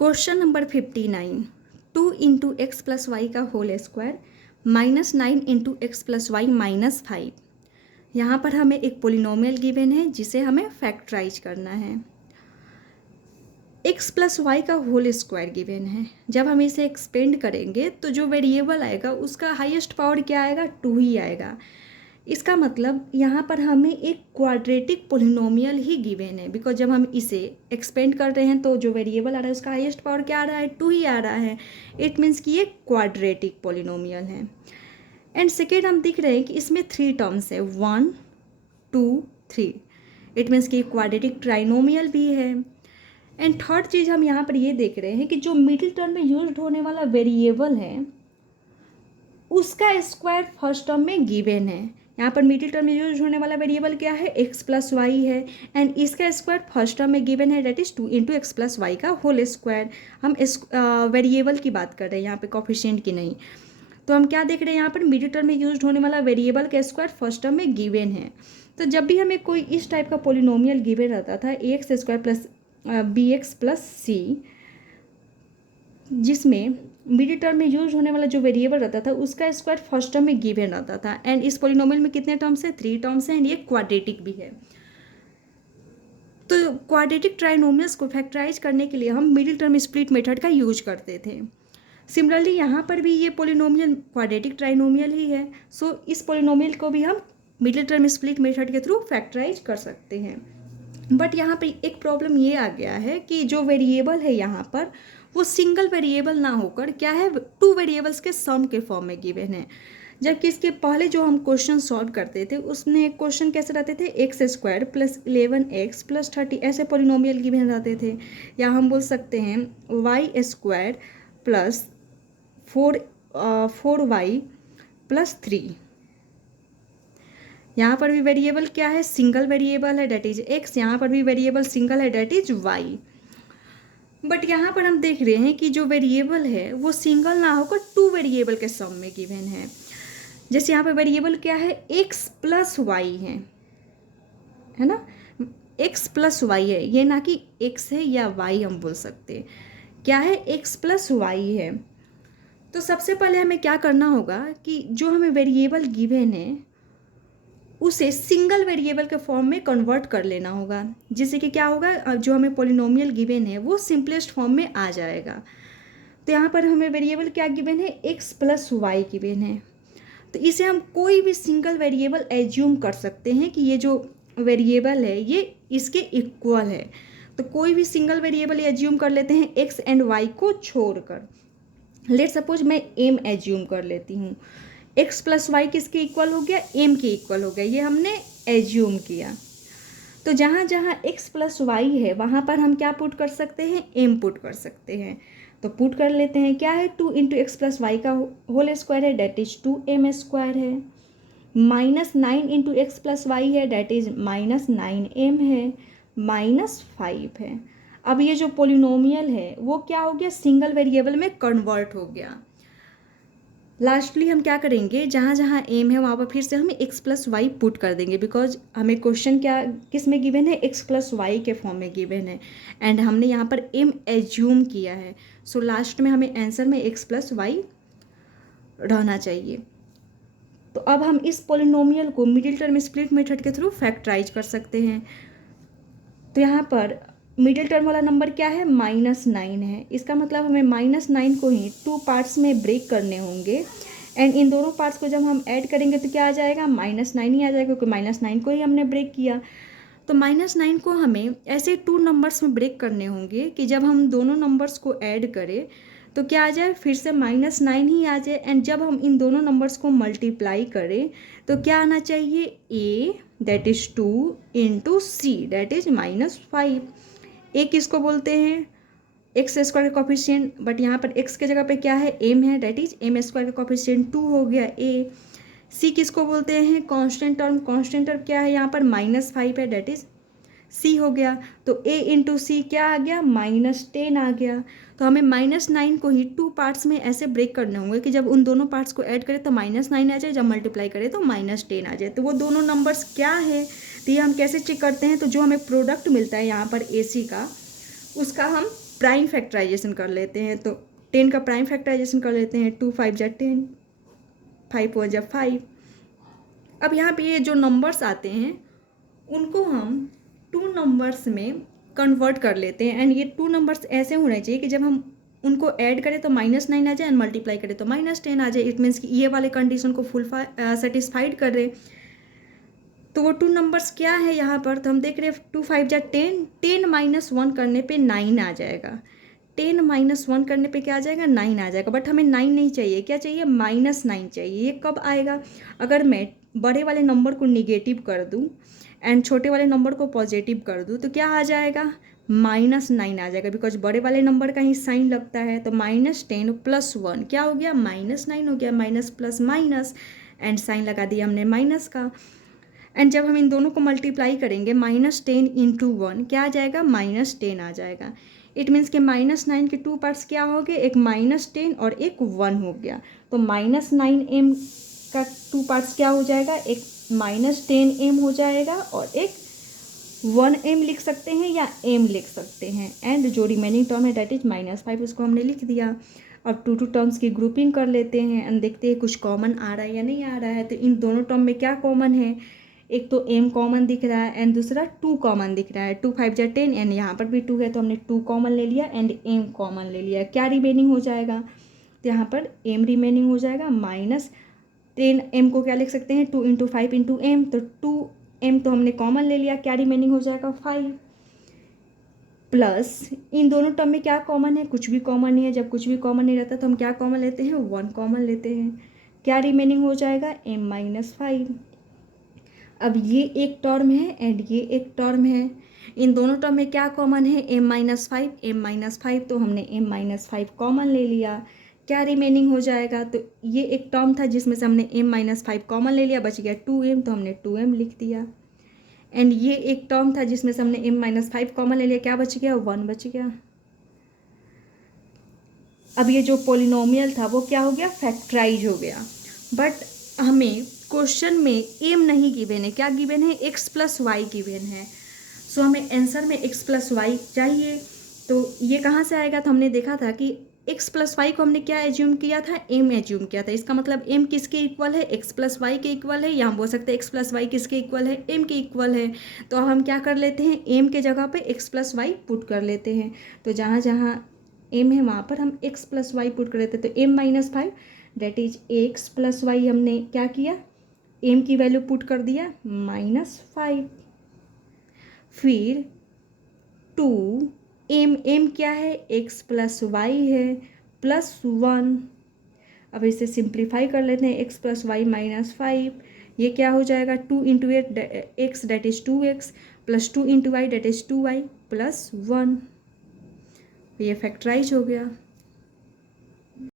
Question number 59, 2 into X plus Y का whole square -9 into X plus Y -5। यहाँ पर हमें एक पोलिनोमियल गिवन है जिसे हमें फैक्टराइज करना है। एक्स प्लस वाई का होल स्क्वायर गिवन है। जब हम इसे एक्सपेंड करेंगे तो जो वेरिएबल आएगा उसका हाईएस्ट पावर क्या आएगा, 2 ही आएगा। इसका मतलब यहाँ पर हमें एक क्वाड्रेटिक पोलिनोमियल ही गिवन है, बिकॉज जब हम इसे एक्सपेंड कर रहे हैं तो जो वेरिएबल आ रहा है उसका हाईएस्ट पावर क्या आ रहा है, 2 ही आ रहा है। इट मीन्स कि ये क्वाड्रेटिक पोलिनोमियल है। एंड सेकेंड हम दिख रहे हैं कि इसमें 3 टर्म्स है, 1 2 3। इट मीन्स कि क्वाड्रेटिक ट्राइनोमियल भी है। एंड थर्ड चीज़ हम यहाँ पर ये देख रहे हैं कि जो मिडिल टर्म में यूज होने वाला वेरिएबल है उसका स्क्वायर फर्स्ट टर्म में गिवन है। यहाँ पर मिडिल टर्म में यूज होने वाला वेरिएबल क्या है, एक्स प्लस वाई है। एंड इसका स्क्वायर फर्स्ट टर्म में गिवन है, that is 2 into X plus Y का होल स्क्वायर। हम इस वेरिएबल की बात कर रहे हैं यहाँ पे, कोफिशिएंट की नहीं। तो हम क्या देख रहे हैं यहाँ पर, मिडिल टर्म में यूज होने वाला वेरिएबल का स्क्वायर फर्स्ट टर्म में गिवन है। तो जब भी हमें कोई इस टाइप का पोलिनोमियल गिवन रहता था, A X square plus B X plus C, जिसमें मिडिल टर्म में यूज होने वाला जो वेरिएबल रहता था उसका स्क्वायर फर्स्ट टर्म में गिवन रहता था। एंड इस पोलिनोमियल में कितने टर्म्स हैं, 3 टर्म्स हैं। एंड ये क्वाड्रेटिक भी है। तो क्वाड्रेटिक ट्राइनोमियल्स को फैक्टराइज करने के लिए हम मिडिल टर्म स्प्लिट मेथड का यूज करते थे। सिमिलरली यहाँ पर भी ये पोलिनोमियल क्वाड्रेटिक ट्राइनोमियल ही है। सो इस पोलिनोमियल को भी हम मिडिल टर्म स्प्लिट मेथड के थ्रू फैक्टराइज कर सकते हैं। बट यहाँ पर एक प्रॉब्लम ये आ गया है कि जो वेरिएबल है यहाँ पर वो सिंगल वेरिएबल ना होकर क्या है, 2 वेरिएबल्स के सम के फॉर्म में गिवन है। जबकि इसके पहले जो हम क्वेश्चन सॉल्व करते थे उसमें क्वेश्चन कैसे रहते थे, x square plus 11x plus 30 ऐसे पोलिनोमियल गिवन रहते थे। या हम बोल सकते हैं Y square plus 4y plus 3। यहाँ पर भी वेरिएबल क्या है, सिंगल वेरिएबल है, डेट इज x। यहाँ पर भी वेरिएबल सिंगल है, डेट इज y। बट यहाँ पर हम देख रहे हैं कि जो वेरिएबल है वो सिंगल ना होकर 2 वेरिएबल के सम में गिवन है। जैसे यहाँ पे वेरिएबल क्या है, x प्लस वाई है ना, x प्लस वाई है, ये ना कि x है या y हम बोल सकते हैं। क्या है, x प्लस वाई है। तो सबसे पहले हमें क्या करना होगा कि जो हमें वेरिएबल गिवन है उसे सिंगल वेरिएबल के फॉर्म में कन्वर्ट कर लेना होगा, जिससे कि क्या होगा, जो हमें पोलिनोमियल गिवन है वो सिंपलेस्ट फॉर्म में आ जाएगा। तो यहाँ पर हमें वेरिएबल क्या गिवन है, x प्लस वाई गिवन है। तो इसे हम कोई भी सिंगल वेरिएबल एज्यूम कर सकते हैं कि ये जो वेरिएबल है ये इसके इक्वल है। तो कोई भी सिंगल वेरिएबल एज्यूम कर लेते हैं x एंड y को छोड़कर। लेट सपोज मैं m एज्यूम कर लेती हूँ। x प्लस वाई किसके इक्वल हो गया, m के इक्वल हो गया, ये हमने एज्यूम किया। तो जहाँ जहाँ x प्लस वाई है वहाँ पर हम क्या पुट कर सकते हैं, m पुट कर सकते हैं। तो पुट कर लेते हैं, क्या है, 2 इंटू एक्स प्लस वाई का होल स्क्वायर है, डेट इज 2m स्क्वायर है। -9 इंटू एक्स प्लस वाई है, डेट इज -9m है, -5 है। अब ये जो पोलिनोमियल है वो क्या हो गया, सिंगल वेरिएबल में कन्वर्ट हो गया। लास्टली हम क्या करेंगे, जहाँ जहाँ m है वहाँ पर फिर से हम x प्लस वाई पुट कर देंगे, बिकॉज हमें क्वेश्चन क्या किस में गिवन है, x प्लस वाई के फॉर्म में गिवन है। एंड हमने यहाँ पर m एज्यूम किया है। सो लास्ट में हमें आंसर में x प्लस वाई रहना चाहिए। तो अब हम इस पोलिनोमियल को मिडिल टर्म स्प्लिट मेथड के थ्रू फैक्टराइज कर सकते हैं। तो यहाँ पर मिडिल टर्म वाला नंबर क्या है, -9 है। इसका मतलब हमें -9 को ही 2 पार्ट्स में ब्रेक करने होंगे। एंड इन दोनों पार्ट्स को जब हम ऐड करेंगे तो क्या आ जाएगा, -9 ही आ जाएगा, क्योंकि -9 को ही हमने ब्रेक किया। तो -9 को हमें ऐसे 2 नंबर्स में ब्रेक करने होंगे कि जब हम दोनों नंबर्स को ऐड करें तो क्या आ जाए, फिर से -9 ही आ जाए। एंड जब हम इन दोनों नंबर्स को मल्टीप्लाई करें तो क्या आना चाहिए, a that is 2 into c that is -5। a किसको बोलते हैं, एक्स स्क्वायर का कोफिशिएंट, बट यहाँ पर x के जगह पे क्या है, m है, दैट इज m स्क्वायर का कोफिशिएंट 2 हो गया a। c किसको बोलते हैं, कांस्टेंट टर्म क्या है यहाँ पर, -5 है, दैट इज c हो गया। तो a इंटू सी क्या आ गया, -10 आ गया। तो हमें -9 को ही 2 पार्ट्स में ऐसे ब्रेक करने होंगे कि जब उन दोनों पार्ट्स को ऐड करें तो -9 आ जाए, जब मल्टीप्लाई करें तो -10 आ जाए। तो वो दोनों नंबर्स क्या है, तो ये हम कैसे चेक करते हैं, तो जो हमें प्रोडक्ट मिलता है यहाँ पर AC का, उसका हम प्राइम फैक्टराइजेशन कर लेते हैं। तो 10 का प्राइम फैक्टराइजेशन कर लेते हैं। 2 5 जा 10, 5 1 जा 5। अब यहाँ पे ये जो नंबर्स आते हैं उनको हम 2 नंबर्स में कन्वर्ट कर लेते हैं। एंड ये 2 नंबर्स ऐसे होने चाहिए कि जब हम उनको ऐड करें तो -9 आ जाए एंड मल्टीप्लाई करें तो -10 आ जाए। इट मीन्स कि ये वाले कंडीशन को फुल सेटिस्फाइड कर रहे। तो वो 2 नंबर्स क्या है यहाँ पर, तो हम देख रहे हैं 2 5 जा 10, 10 -1 करने पे 9 आ जाएगा। 10 -1 करने पे क्या आ जाएगा, 9 आ जाएगा। बट हमें 9 नहीं चाहिए, क्या चाहिए, -9 चाहिए। ये कब आएगा, अगर मैं बड़े वाले नंबर को निगेटिव कर दूँ एंड छोटे वाले नंबर को पॉजिटिव कर दूँ तो क्या आ जाएगा, -9 आ जाएगा। बिकॉज बड़े वाले नंबर का ही साइन लगता है। तो -10 + 1 क्या हो गया, -9 हो गया। Minus plus minus and sign लगा दिया हमने माइनस का। एंड जब हम इन दोनों को मल्टीप्लाई करेंगे -10 × 1 क्या आ जाएगा, -10 आ जाएगा। इट मीन्स कि -9 के 2 पार्ट्स क्या हो गए, एक -10 और एक 1 हो गया। तो -9m का 2 पार्ट्स क्या हो जाएगा, एक -10m हो जाएगा और एक 1m लिख सकते हैं या m लिख सकते हैं। एंड जो रिमेनिंग टर्म है डेट इज -5, उसको हमने लिख दिया। अब 2 टर्म्स की ग्रुपिंग कर लेते हैं एंड देखते हैं कुछ कॉमन आ रहा है या नहीं आ रहा है। तो इन दोनों टर्म में क्या कॉमन है, एक तो m कॉमन दिख रहा है एंड दूसरा 2 कॉमन दिख रहा है। 2 5 जा 10 एंड यहाँ पर भी 2 है तो हमने 2 कॉमन ले लिया एंड m कॉमन ले लिया। क्या रिमेनिंग हो जाएगा, तो यहाँ पर m रिमेनिंग हो जाएगा। -10m को क्या लिख सकते हैं, 2 × 5 × m। तो 2m तो हमने कॉमन ले लिया, क्या रिमेनिंग हो जाएगा, 5। प्लस इन दोनों टर्म में क्या कॉमन है, कुछ भी कॉमन नहीं है। जब कुछ भी कॉमन नहीं रहता तो हम क्या कॉमन लेते हैं, 1 कॉमन लेते हैं। क्या रिमेनिंग हो जाएगा, m - 5। अब ये एक टर्म है एंड ये एक टर्म है। इन दोनों टर्म में क्या कॉमन है, m - 5 तो हमने m - 5 कॉमन ले लिया। क्या रिमेनिंग हो जाएगा, तो ये एक टर्म था जिसमें से हमने m - 5 कॉमन ले लिया, बच गया 2m तो हमने 2m लिख दिया। एंड ये एक टर्म था जिसमें से हमने m - 5 कॉमन ले लिया, क्या बच गया, 1 बच गया। अब ये जो पोलिनोमियल था वो क्या हो गया, फैक्टराइज हो गया। बट हमें क्वेश्चन में m नहीं गिवन है, क्या गिवन है, x + y गिवन है। सो हमें आंसर में x + y चाहिए। तो ये कहाँ से आएगा, तो हमने देखा था कि x + y को हमने क्या एज्यूम किया था, m एज्यूम किया था। इसका मतलब m किसके इक्वल है, x + y के इक्वल है, या हम बोल सकते हैं x + y किसके इक्वल है, m के इक्वल है। तो अब हम क्या कर लेते हैं, m के जगह पे x + y पुट कर लेते हैं। तो जहाँ जहाँ m है वहाँ पर हम x + y पुट कर लेते हैं। तो m - 5 that is x + y हमने क्या किया, m की वैल्यू पुट कर दिया -5। फिर 2m क्या है, x + y है +1। अब इसे सिंप्लीफाई कर लेते हैं, x + y -5 ये क्या हो जाएगा, 2 × x that is 2x +2 × y that is 2y +1। ये फैक्टराइज हो गया।